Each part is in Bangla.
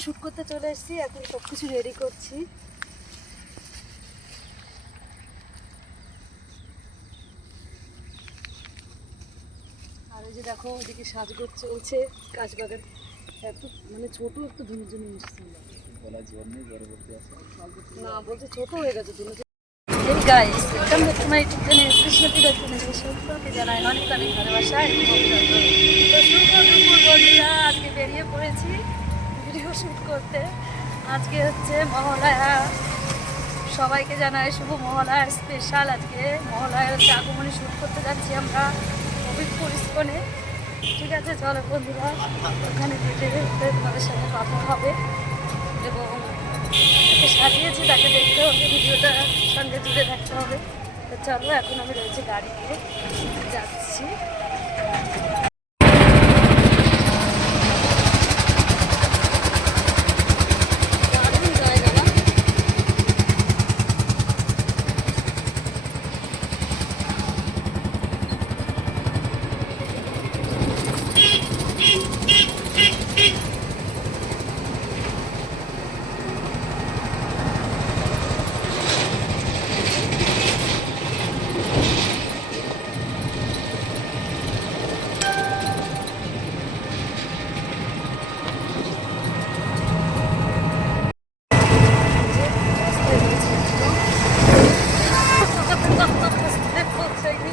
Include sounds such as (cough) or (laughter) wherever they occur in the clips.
শুট করতে চলে এসেছি এখন সব কিছু রেডি করছি। আর এই যে দেখো ওদিকে সাজগোজ চলছে কাজবাগান এত মানে ছোট একটু ধুনুর জন্য এসেছি। বলা জোর নেই পরবর্তী আছে? না বলছে ছোট হয়ে গেছে এই guys welcome back to my YouTube channel কৃষ্ণতি দর্শন সকলকে জানাই অনেক অনেক ভালোবাসা তো শুভ দুপুর বন্ধুরা আজকে বেরিয়ে পড়েছি। ভিডিও শ্যুট করতে। আজকে হচ্ছে মহালয়া। সবাইকে জানাই শুভ মহালয়া স্পেশাল আজকে। মহালয়া হচ্ছে আগমনে শ্যুট করতে যাচ্ছি আমরা অভিজ্ঞ ইস্কনে। ঠিক আছে, চলো বন্ধুরা, ওখানে যেতে যেতে তোমাদের সাথে কথা হবে। এবং সাজিয়েছি, তাকে দেখতে হবে, ভিডিওটা সঙ্গে জুড়ে থাকতে হবে। তো চলো, এখন আমি রয়েছে গাড়ি নিয়ে যাচ্ছি দারুণ জায়গা না? রাস্তায় রয়েছে রাস্তায় পৌঁছাইনি।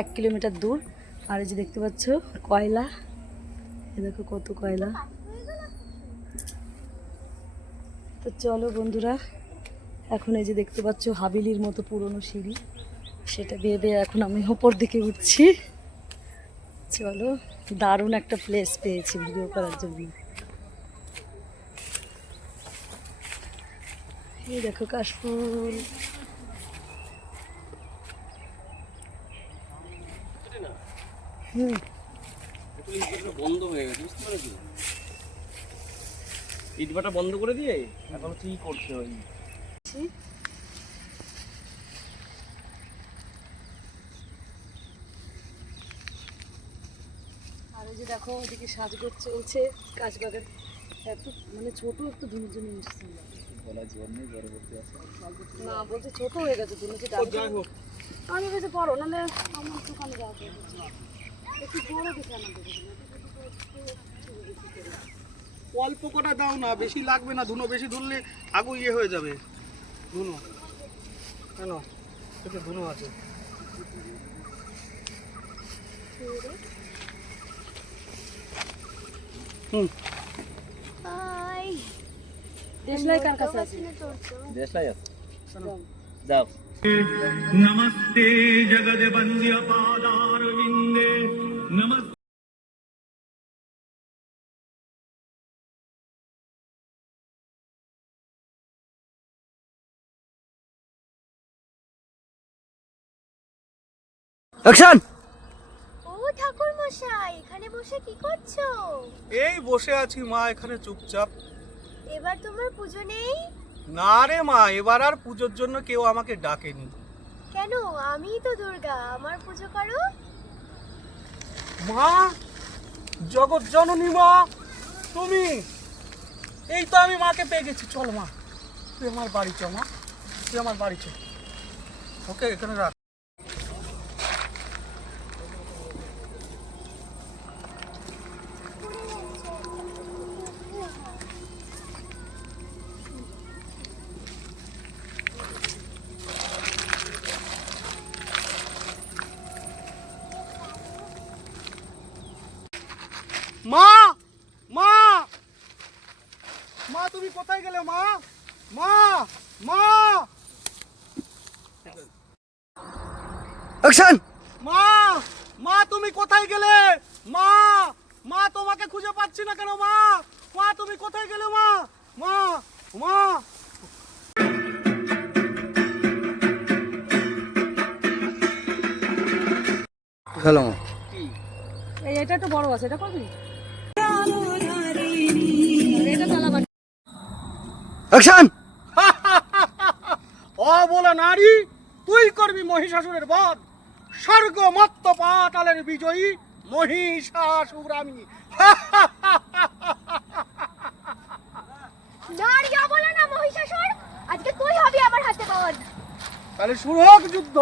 এক কিলোমিটার দূর। আর এই যে দেখতে পাচ্ছ, কয়লা। এ দেখো কত কয়লা। তো চলো বন্ধুরা, এখন এই যে দেখতে পাচ্ছ, হাবিলির মতো পুরনো সিঁড়ি। সেটা বেয়ে বেয়ে এখন আমি ওপর দিকে উঠছি। চলো, দারুণ একটা প্লেস পেয়েছি ভিডিও করার জন্য। এই দেখো কাশফুল হুম ইটভাটা বন্ধ হয়ে গেছে বুঝতে পেরেছি ইটভাটা বন্ধ করে দিয়ে এখন কি করছে ওই আর এই যে দেখো সাজগোজ চলছে কাজ বাগান এত মানে ছোট একটু ধুনুর জন্য এসেছি। না বলছে ছোট হয়ে গেছে যে বড় নাহলে আমার দোকানে যাওয়া অল্প কটা দাও না বেশি লাগবে না ধুনো বেশি ধরলে আগু ইয়ে হয়ে যাবে। ধুনো। কেন? ধুনো আছে। হুম। দেশলাই কার কাছে আছে? নমস্তে জগদ বন্দ্য পাদার বিন্দে नमस्ते অ্যাকশন ও ঠাকুর মশাই এখানে বসে কি করছো এই বসে আছি মা এখানে চুপচাপ এবার তোমার পুজো নেই না রে মা এবার আর পুজোর জন্য কেউ আমাকে ডাকেনি কেন আমি তো দুর্গা আমার পুজো করো মা, জগৎ জননী মা, তুমি। এই তো আমি মাকে পেয়ে গেছি। চল মা, তুই আমার বাড়ি চ মা, তুই আমার বাড়ি চ ওকে, এখানে রাখ। মা মা। মা তুমি কোথায় গেলে মা? মা মা। অ্যাকশন! মা মা তুমি কোথায় গেলে? মা মা তোমাকে খুঁজে পাচ্ছি না কেন মা? মা তুমি কোথায় গেলে মা? মা মা। হ্যালো এই এটা তো বড় আছে এটা কত (laughs) অ্যাকশন ও বলে নারী তুই করবি মহিষাসুরের বধ। স্বর্গ মত্ত পাতালের বিজয়ী মহিষাসুর আমি। (laughs) দাঁড়িয়ে বলে না মহিষাসুর আজকে তুই হবি আমার হাতে বল তাহলে শুরু হোক যুদ্ধ।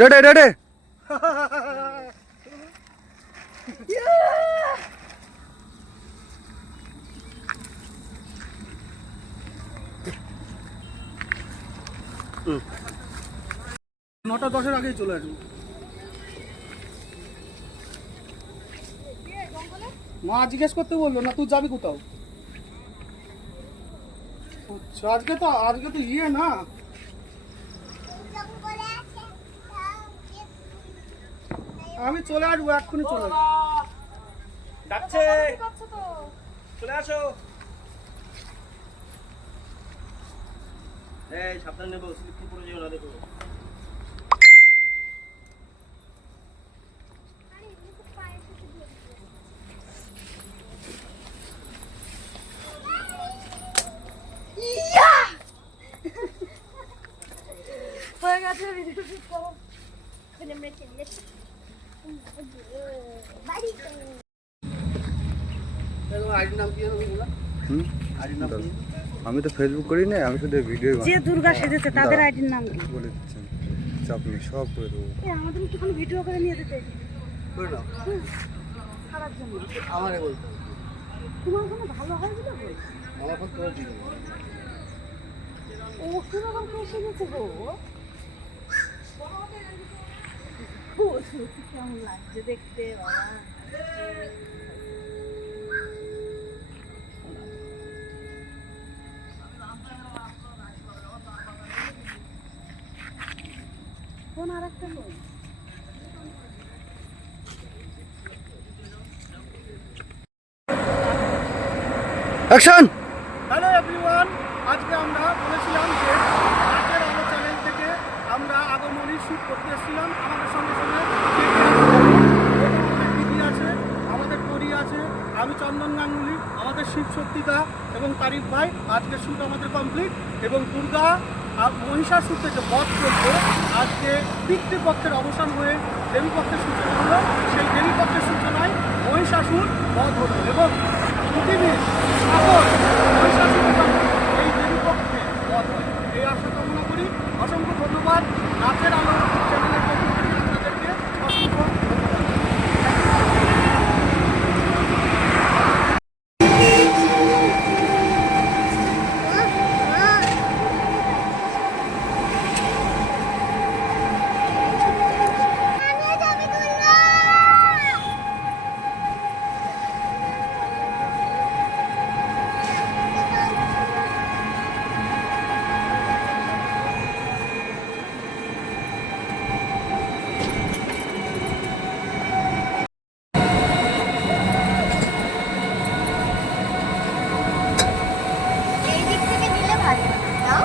Ready ready. নটা দশের আগেই চলে আসব। মা জিজ্ঞেস করতে বলল না তুই যাবি কোথাও? আচ্ছা, আজকে তো আজকে তো ইয়ে না। আমি চলে আসব, এক্ষুনি চলে আসব। ডাকছে। চলে আসো। এই, সাবধানে নেব স্লিপ পড়ে যেও না, দেখো হয়ে গেছে আমরা চলে যাচ্ছি বাড়িতে আমি তো ফেসবুক করি না আমি শুধু ভিডিও যে দুর্গা সেজেছে তাদের আইডির নাম কি? বলে দিচ্ছেন? চাপ নেই সব করে দেবো। আমাদের একটুখানি ভিডিও করে নিয়ে যেতে। করে নাও। ছাড়ার জন্য। আমারে বলতে তোমার কোনো ভালো হয় বলে আমার ফোন তোমার ও কে সেজেছে গো? কেমন লাগছে দেখতে বাবা আর একটা লোক অ্যাকশন হ্যালো এভরিওয়ান আজকে আমরা বলেছিলাম যে রাতের আলো চ্যানেল থেকে আমরা আগমনী শ্যুট করতে আছে আমাদের পরি আছে, আমি চন্দন গাঙ্গুলি, আমাদের শিব শক্তিদা এবং তারিফ ভাই, আজকে শ্যুট আমাদের কমপ্লিট এবং দুর্গা আর মহিষাসুর থেকে বধ চলছে আজকে পিতৃপক্ষের অবসান হয়ে দেবীপক্ষের সূচনা হলো। সেই দেবীপক্ষের সূচনায় মহিষাসুর বধ হলো এবং পৃথিবীর মহিষাসুরের এই দেবীপক্ষে বধ হয় এই আশা কামনা করি, অসংখ্য ধন্যবাদ। নাচের আলো চ্যানেলের পক্ষ থেকে আপনাদেরকে অসংখ্য ধন্যবাদ আমিও যাবি দুর্গা এই দিক থেকে নিলে ভালো নাও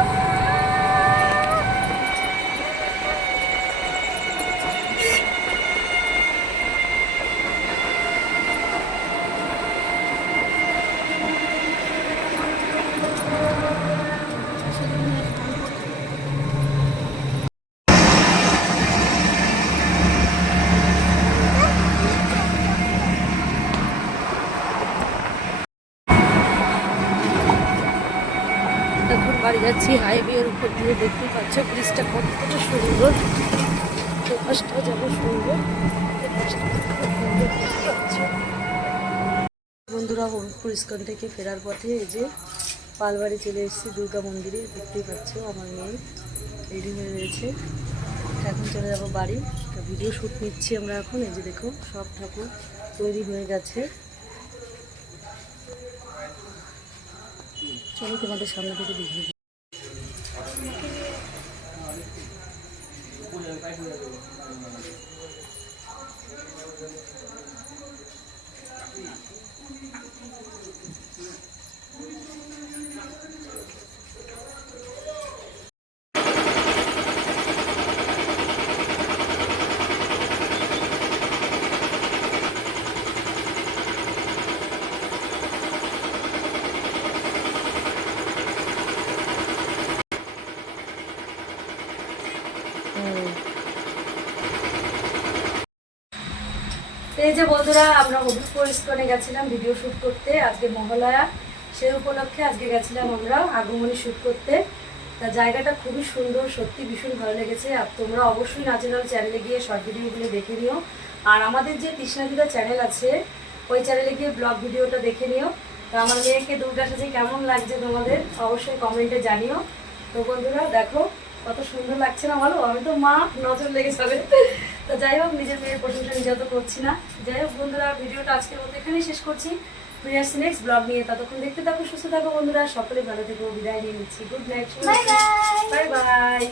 এখন বাড়ি যাচ্ছি হাইওয়ের উপর দিয়ে দেখতে পাচ্ছ ব্রিজটা কতটা সুন্দর। পাশটা যাব সুন্দর। দেখতে। বন্ধুরা, হরিপুর ইস্কন থেকে ফেরার পথে এই যে পালবাড়ি চলে এসেছি, দুর্গা মন্দিরে। দেখতেই পাচ্ছ, আমার মেয়ে রেডি হয়ে রয়েছে। এখন চলে যাব বাড়ি। ভিডিও শ্যুট নিচ্ছি আমরা এখন। এই যে দেখো, সব ঠাকুর তৈরি হয়ে গেছে। চলো তোমাদের সামনে থেকে দেখিয়ে এই যে বন্ধুরা, আমরা মধুপুর ইস্কনে গেছিলাম ভিডিও শ্যুট করতে, আজকে মহালয়া। সেই উপলক্ষে আজকে গেছিলাম আমরা আগমনী শ্যুট করতে। তা জায়গাটা খুবই সুন্দর, সত্যি ভীষণ ভালো লেগেছে। আর তোমরা অবশ্যই ন্যাচারাল চ্যানেলে গিয়ে শর্ট ভিডিওগুলো দেখে নিও। আর আমাদের যে তৃষ্ণাদিদা চ্যানেল আছে, ওই চ্যানেলে গিয়ে ব্লগ ভিডিওটা দেখে নিও। তো আমার মেয়েকে দুর্গা সাজে কেমন লাগছে তোমাদের? অবশ্যই কমেন্টে জানিও। তো বন্ধুরা, দেখো, কত সুন্দর লাগছে না বলো? আমি তো মা, নজর লেগে যাবে তো যাই হোক নিজের মেয়ের প্রশংসা নিজে তো করছি না। যাই হোক বন্ধুরা ভিডিওটা আজকের মতো এখানেই শেষ করছি। ফিরে আসছি নেক্সট ব্লগ নিয়ে। ততক্ষণ দেখতে থাকো সুস্থ থাকো বন্ধুরা। সকলে ভালো থেকো। বিদায় নিয়ে নিচ্ছি। Good night bye bye bye bye